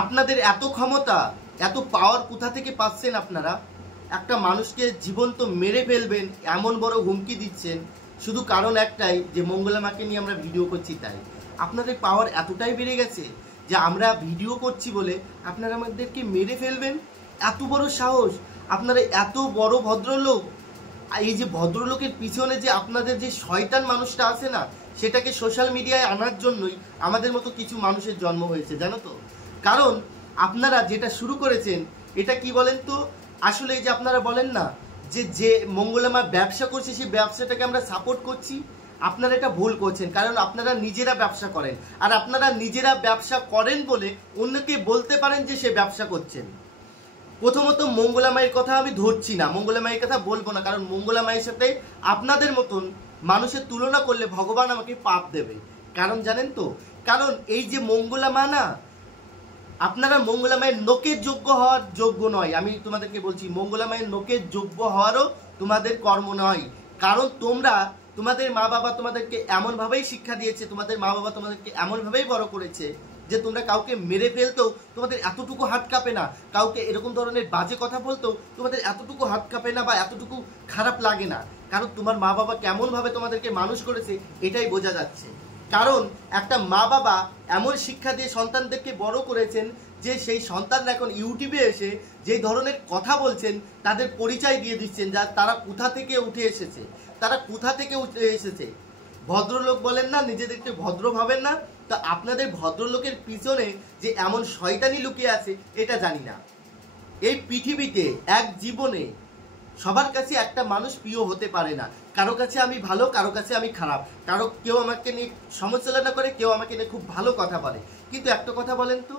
আপনাদের এত ক্ষমতা, এত পাওয়ার কোথা থেকে পাচ্ছেন আপনারা? একটা মানুষকে জীবন্ত মেরে ফেলবেন এমন বড় হুমকি দিচ্ছেন শুধু কারণ একটাই, যে মঙ্গলা মাকে নিয়ে আমরা ভিডিও করছি তাই। আপনাদের পাওয়ার এতটাই বেড়ে গেছে যে আমরা ভিডিও করছি বলে আপনারা আমাদেরকে মেরে ফেলবেন? এত বড় সাহস! আপনারা এত বড় ভদ্রলোক। এই যে ভদ্রলোকের পিছনে যে আপনাদের যে শয়তান মানুষটা আছে না, সেটাকে সোশ্যাল মিডিয়ায় আনার জন্যই আমাদের মতো কিছু মানুষের জন্ম হয়েছে, জানো তো? কারণ আপনারা যেটা শুরু করেছেন এটা কি বলেন তো? আসলে এই যে আপনারা বলেন না যে যে মঙ্গলা মা ব্যবসা করছে সেই ব্যবসাটাকে আমরা সাপোর্ট করছি, আপনারা এটা ভুল করছেন। কারণ আপনারা নিজেরা ব্যবসা করেন, আর আপনারা নিজেরা ব্যবসা করেন বলে অন্যকে বলতে পারেন যে সে ব্যবসা করছেন। প্রথমত মঙ্গলা মায়ের কথা আমি ধরছি না, মঙ্গলা মায়ের কথা বলবো না, কারণ মঙ্গলা মায়ের সাথে আপনাদের মতন মানুষের তুলনা করলে ভগবান আমাকে পাপ দেবে। কারণ জানেন তো, কারণ এই যে মঙ্গলা মা না, আপনারা মঙ্গলা মায়ের নোকের যোগ্য হওয়ার যোগ্য নয়। আমি তোমাদেরকে বলছি, মঙ্গলা মায়ের নোকের যোগ্য হওয়ারও তোমাদের কর্ম নয়। কারণ তোমরা, তোমাদের মা বাবা তোমাদেরকে এমনভাবেই শিক্ষা দিয়েছে, তোমাদের মা বাবা তোমাদেরকে এমনভাবেই বড় করেছে যে তোমরা কাউকে মেরে ফেলতেও তোমাদের এতটুকু হাত কাঁপে না, কাউকে এরকম ধরনের বাজে কথা বলতেও তোমাদের এতটুকু হাত কাঁপে না বা এতটুকু খারাপ লাগে না। কারণ তোমার মা বাবা কেমনভাবে তোমাদেরকে মানুষ করেছে এটাই বোঝা যাচ্ছে। কারণ একটা মা বাবা এমন শিক্ষা দিয়ে সন্তানদেরকে বড় করেছেন যে সেই সন্তানরা এখন ইউটিউবে এসে যে ধরনের কথা বলছেন তাদের পরিচয় দিয়ে দিচ্ছেন, যা তারা কোথা থেকে উঠে এসেছে, তারা কোথা থেকে উঠে এসেছে। ভদ্রলোক বলেন না, নিজেদেরকে ভদ্র ভাবেন না, তো আপনাদের ভদ্রলোকের পিছনে যে এমন শয়তানি লুকিয়ে আছে এটা জানি না। এই পৃথিবীতে এক জীবনে সবার কাছে একটা মানুষ প্রিয় হতে পারে না। কারো কাছে আমি ভালো, কারো কাছে আমি খারাপ, কেউ আমাকে নিয়ে সমালোচনা করে, কেউ আমাকে নিয়ে খুব ভালো কথা বলে। কিন্তু একটা কথা বলেন তো,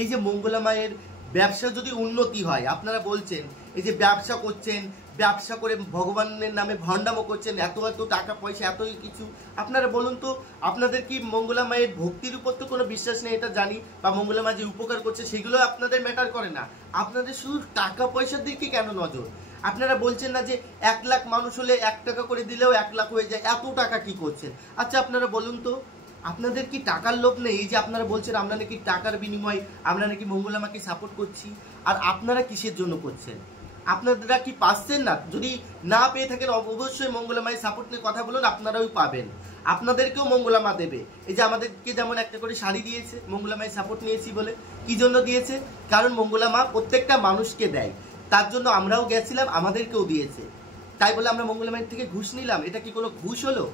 এই যে মঙ্গলা মায়ের ব্যবসা যদি উন্নতি হয়, আপনারা বলছেন এই যে ব্যবসা করছেন, ব্যবসা করে ভগবানের নামে ভণ্ডামো করছেন, এত এত টাকা পয়সা এত কিছু, আপনারা বলুন তো আপনাদের কি মঙ্গলা মায়ের ভক্তির উপর তো কোনো বিশ্বাস নেই এটা জানি, বা মঙ্গলা মা যে উপকার করছে সেগুলো আপনাদের ম্যাটার করে না, আপনাদের শুধু টাকা পয়সার দিকে কেন নজর? আপনারা বলছেন না যে 1 লাখ মানুষ হলে 1 টাকা করে দিলেও 1 লাখ হয়ে যায়, এত টাকা কি করছেন? আচ্ছা আপনারা বলুন তো, আপনাদের কি টাকার লোভ নেই? এই যে আপনারা বলছেন আমরা নাকি টাকার বিনিময়ে আমরা নাকি মঙ্গলা মাকে সাপোর্ট করছি, আর আপনারা কিসের জন্য করছেন? আপনারা কি পাচ্ছেন না? যদি না পেয়ে থাকেন অবশ্যই মঙ্গলা মায়ের সাপোর্ট নিয়ে কথা বলুন, আপনারাও পাবেন, আপনাদেরকেও মঙ্গলা মা দেবে। এই যে আমাদেরকে যেমন একটা করে শাড়ি দিয়েছে মঙ্গলা মায়ের সাপোর্ট নিয়েছি বলে, কি জন্য দিয়েছে? কারণ মঙ্গলা মা প্রত্যেকটা মানুষকে দেয়, তার জন্য আমরাও গেছিলাম, আমাদেরকেও দিয়েছে। তাই বলে আমরা মঙ্গলা মায়ের থেকে ঘুষ নিলাম? এটা কি কোনো ঘুষ হলো?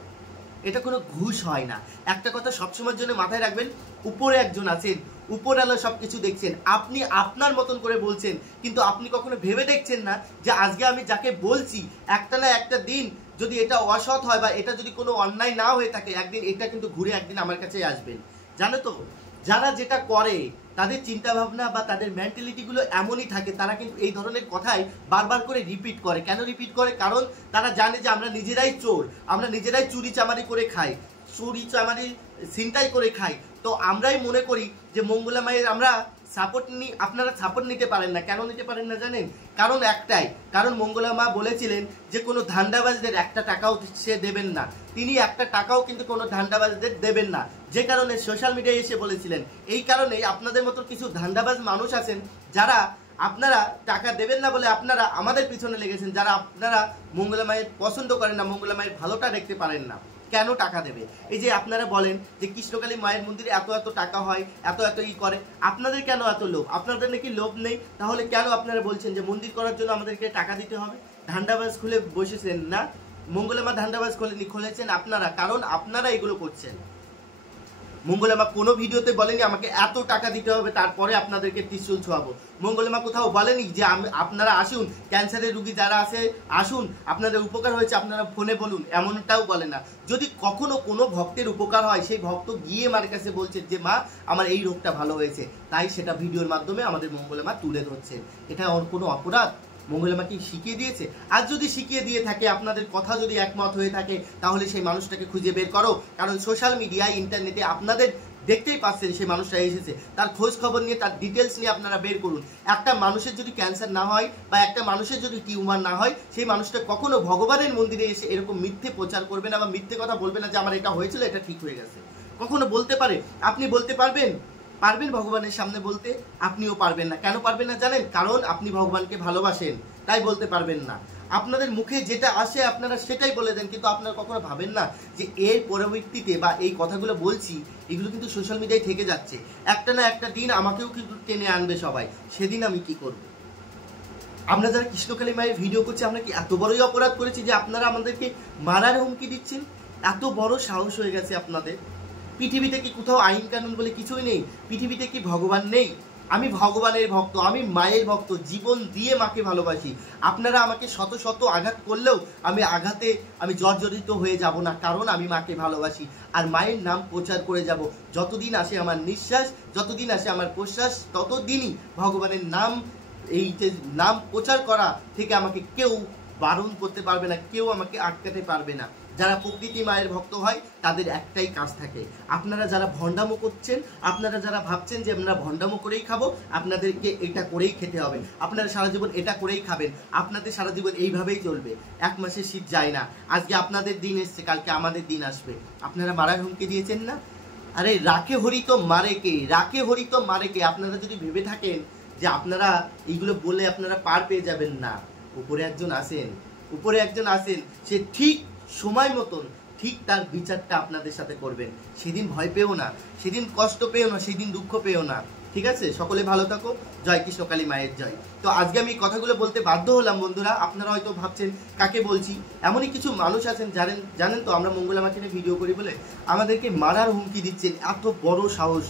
এটা কোনো ঘুষ হয় না। একটা কথা সবসময়ের জন্য মাথায় রাখবেন, উপরে একজন আছেন, উপরওয়ালা সবকিছু দেখছেন। আপনি আপনার মতন করে বলছেন, কিন্তু আপনি কখনো ভেবে দেখছেন না যে আজকে আমি যাকে বলছি একটা না একটা দিন যদি এটা অসৎ হয় বা এটা যদি কোনো অন্যায় না হয়ে থাকে, একদিন এটা কিন্তু ঘুরে একদিন আমার কাছে আসবেন। জানো তো, যারা যেটা করে তাদের চিন্তাভাবনা বা তাদের মেন্টালিটিগুলো এমনই থাকে, তারা কিন্তু এই ধরনের কথাই বারবার করে রিপিট করে। কেন রিপিট করে? কারণ তারা জানে যে আমরা নিজেরাই চোর, আমরা নিজেরাই চুরি চামারি করে খাই, চুরি চামারি ছিনতাই করে খাই। তো আমরাই মনে করি যে মঙ্গলা মায়ের আমরা সাপোর্ট নিই, আপনারা সাপোর্ট নিতে পারেন না। কেন নিতে পারেন না জানেন? কারণ একটাই, কারণ মঙ্গলা মা বলেছিলেন যে কোনো ধান্দাবাজদের 1 টাকাও সে দেবেন না, তিনি 1 টাকাও কিন্তু কোনো ধান্দাবাজদের দেবেন না, যে কারণে সোশ্যাল মিডিয়ায় এসে বলেছিলেন। এই কারণেই আপনাদের মতো কিছু ধান্দাবাজ মানুষ আছেন যারা আপনারা টাকা দেবেন না বলে আপনারা আমাদের পিছনে লেগেছেন, যারা আপনারা মঙ্গলা মায়ের পছন্দ করেন না, মঙ্গলা মায়ের ভালোটা দেখতে পারেন না। কেন টাকা দেবে? এই যে আপনারা বলেন যে কৃষ্ণকালী মায়ের মন্দিরে এত এত টাকা হয়, এত এত করে, আপনাদের কেন এত লোভ? আপনাদের নাকি লোভ নেই? তাহলে কেন আপনারা বলছেন যে মন্দির করার জন্য আমাদেরকে টাকা দিতে হবে? ধান্দাবাজ খুলে বসেছেন না, মঙ্গলা মা ধান্দাবাজ খুলেছেন আপনারা, কারণ আপনারা এগুলো করছেন। মঙ্গলা মা কোনো ভিডিওতে বলেনি আমাকে এত টাকা দিতে হবে তারপরে আপনাদেরকে ত্রিশূল ছোঁয়াবো। মঙ্গলা মা কোথাও বলেনি যে আপনারা আসুন, ক্যান্সারের রুগী যারা আছে আসুন, আপনাদের উপকার হয়েছে আপনারা ফোনে বলুন, এমনটাও বলে না। যদি কখনো কোনো ভক্তের উপকার হয়, সেই ভক্ত গিয়ে মার কাছে বলছে যে মা আমার এই রোগটা ভালো হয়েছে, তাই সেটা ভিডিওর মাধ্যমে আমাদের মঙ্গলা মা তুলে ধরছেন। এটা কোনো অপরাধ? মঙ্গলা মা কি শিখিয়ে দিয়েছে? আর যদি শিখিয়ে দিয়ে থাকে, আপনাদের কথা যদি একমত হয়ে থাকে, তাহলে সেই মানুষটাকে খুঁজে বের করো। কারণ সোশ্যাল মিডিয়ায়, ইন্টারনেটে আপনাদের দেখতেই পাচ্ছেন সেই মানুষটা এসেছে, তার খোঁজ খবর নিয়ে, তার ডিটেলস নিয়ে আপনারা বের করুন। একটা মানুষের যদি ক্যান্সার না হয় বা একটা মানুষের যদি টিউমার না হয়, সেই মানুষটা কখনো ভগবানের মন্দিরে এসে এরকম মিথ্যে প্রচার করবে না বা মিথ্যে কথা বলবে না যে আমার এটা হয়েছিল, এটা ঠিক হয়ে গেছে। কখনো বলতে পারে? আপনি বলতে পারবেন পারবেন ভগবানের সামনে বলতে? আপনিও পারবেন না। কেন পারবেন না জানেন? কারণ আপনি ভগবানকে ভালোবাসেন, তাই বলতে পারবেন না। আপনাদের মুখে যেটা আসে আপনারা সেটাই বলে দেন, কিন্তু আপনারা কখনো ভাবেন না যে এর পরবর্তীতে বা এই কথাগুলো বলছি এগুলো কিন্তু সোশ্যাল মিডিয়ায় থেকে যাচ্ছে। একটা না একটা দিন আমাকেও কিন্তু টেনে আনবে সবাই, সেদিন আমি কি করব? আমরা যারা কৃষ্ণকালী মায়ের ভিডিও করছি, আমরা কি এত বড়ই অপরাধ করেছি যে আপনারা আমাদেরকে মারার হুমকি দিচ্ছেন? এত বড় সাহস হয়ে গেছে আপনাদের? পৃথিবীতে কি কোথাও আইন কানুন বলে কিছুই নেই? পৃথিবীতে কি ভগবান নেই? আমি ভগবানের ভক্ত, আমি মায়ের ভক্ত, জীবন দিয়ে মাকে ভালোবাসি। আপনারা আমাকে শত শত আঘাত করলেও আমি জর্জরিত হয়ে যাব না, কারণ আমি মাকে ভালোবাসি। আর মায়ের নাম প্রচার করে যাব। যতদিন আসে আমার নিঃশ্বাস, যতদিন আসে আমার প্রশ্বাস, ততদিনই ভগবানের নাম, এই যে নাম প্রচার করা থেকে আমাকে কেউ বারণ করতে পারবে না, কেউ আমাকে আটকাতে পারবে না। যারা প্রকৃতি মায়ের ভক্ত হয় তাদের একটাই কাজ থাকে। আপনারা যারা ভণ্ডামো করছেন, আপনারা যারা ভাবছেন যে আমরা ভণ্ডামো করেই খাবো, আপনাদেরকে এটা করেই খেতে হবে, আপনারা সারা জীবন এটা করেই খাবেন, আপনাদের সারা জীবন এইভাবেই চলবে। এক মাসের শীত যায় না, আজকে আপনাদের দিন এসছে, কালকে আমাদের দিন আসবে। আপনারা মারার হুমকি দিয়েছেন না? আরে রাখে হরি তো মারে কে, রাখে হরি তো মারে কে। আপনারা যদি ভেবে থাকেন যে আপনারা এইগুলো বলে আপনারা পার পেয়ে যাবেন, না। উপরে একজন আসেন, সে ঠিক সময় মতন ঠিক তার বিচারটা আপনাদের সাথে করবেন। সেদিন ভয় পেও না, সেদিন কষ্ট পেও না, সেদিন দুঃখ পেও না। ঠিক আছে? সকলে ভালো থাকো। জয় কৃষ্ণকালী মায়ের জয়। তো আজকে আমি কথাগুলো বলতে বাধ্য হলাম বন্ধুরা। আপনারা হয়তো ভাবছেন কাকে বলছি। এমনই কিছু মানুষ আছেন জানেন তো আমরা মঙ্গলা মাকে নিয়ে ভিডিও করি বলে আমাদেরকে মারার হুমকি দিচ্ছেন। এত বড় সাহস!